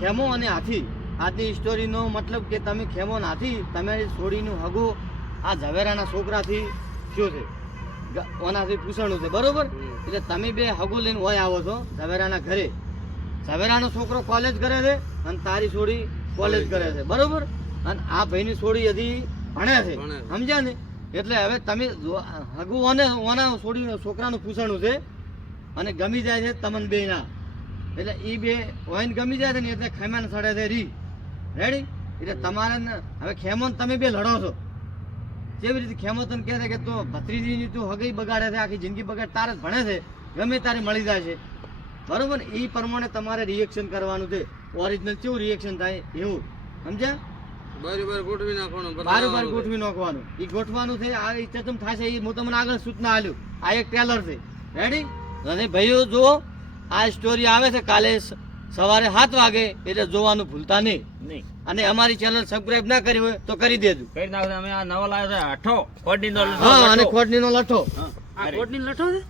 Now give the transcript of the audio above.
ખેમો અને હાથી આજની સ્ટોરીનો મતલબ કે તમે ખેમો ને હાથી તમારી છોડીનું હગું આ ઝવેરાના છોકરાથી થયો છે, ઓનાથી પૂછણું છે, બરોબર? એટલે તમે બે હગું લઈને હોય આવો છો ઝવેરાના ઘરે. ઝવેરાનો છોકરો કોલેજ કરે છે અને તારી છોડી કોલેજ કરે છે, બરોબર? અને આ ભાઈની છોડી હજી ભણે છે, સમજ્યા ને? એટલે હવે તમે હગું ઓના છોડી છોકરાનું પૂછણું છે અને ગમી જાય છે તમને બે ના. એટલે એ બે હોય ગમી જાય છે ને એટલે ખેમાને સડે છે રી રેડી. એટલે તમારે હવે ખેમો તમે બે લડો છો. કેવી રીતે ખેમો તને કહે છે કે તો ભત્રીજીની તું હગઈ બગાડે છે, આખી જિંદગી બગાડ, તારે જ ભણે છે, ગમે તારે મળી જાય છે, બરોબર ને? એ પ્રમાણે તમારે રિએક્શન કરવાનું છે. ઓરિજિનલ કેવું રિએક્શન થાય એવું, સમજ્યા? બાર ગોઠવી નાખવાનું, બાર ગોઠવી નાખવાનું. એ ગોઠવાનું છે. આ ચચમ થશે એ હું તમને આગળ સૂચના આલ્યું. આ એક ટેલર છે, રેડી? અને ભાઈઓ જુઓ, આ સ્ટોરી આવે છે કાલે સવારે 7 વાગે, એટલે જોવાનું ભૂલતા નહીં. અને અમારી ચેનલ સબસ્ક્રાઇબ ના કરી હોય તો કરી દેજો. કરી નાખો. અમે આ નવો લાવ્યો છે હઠો, ખોડની નો લઠ્ઠો. હા, અને ખોડની નો લઠ્ઠો. આ ખોડની લઠ્ઠો છે.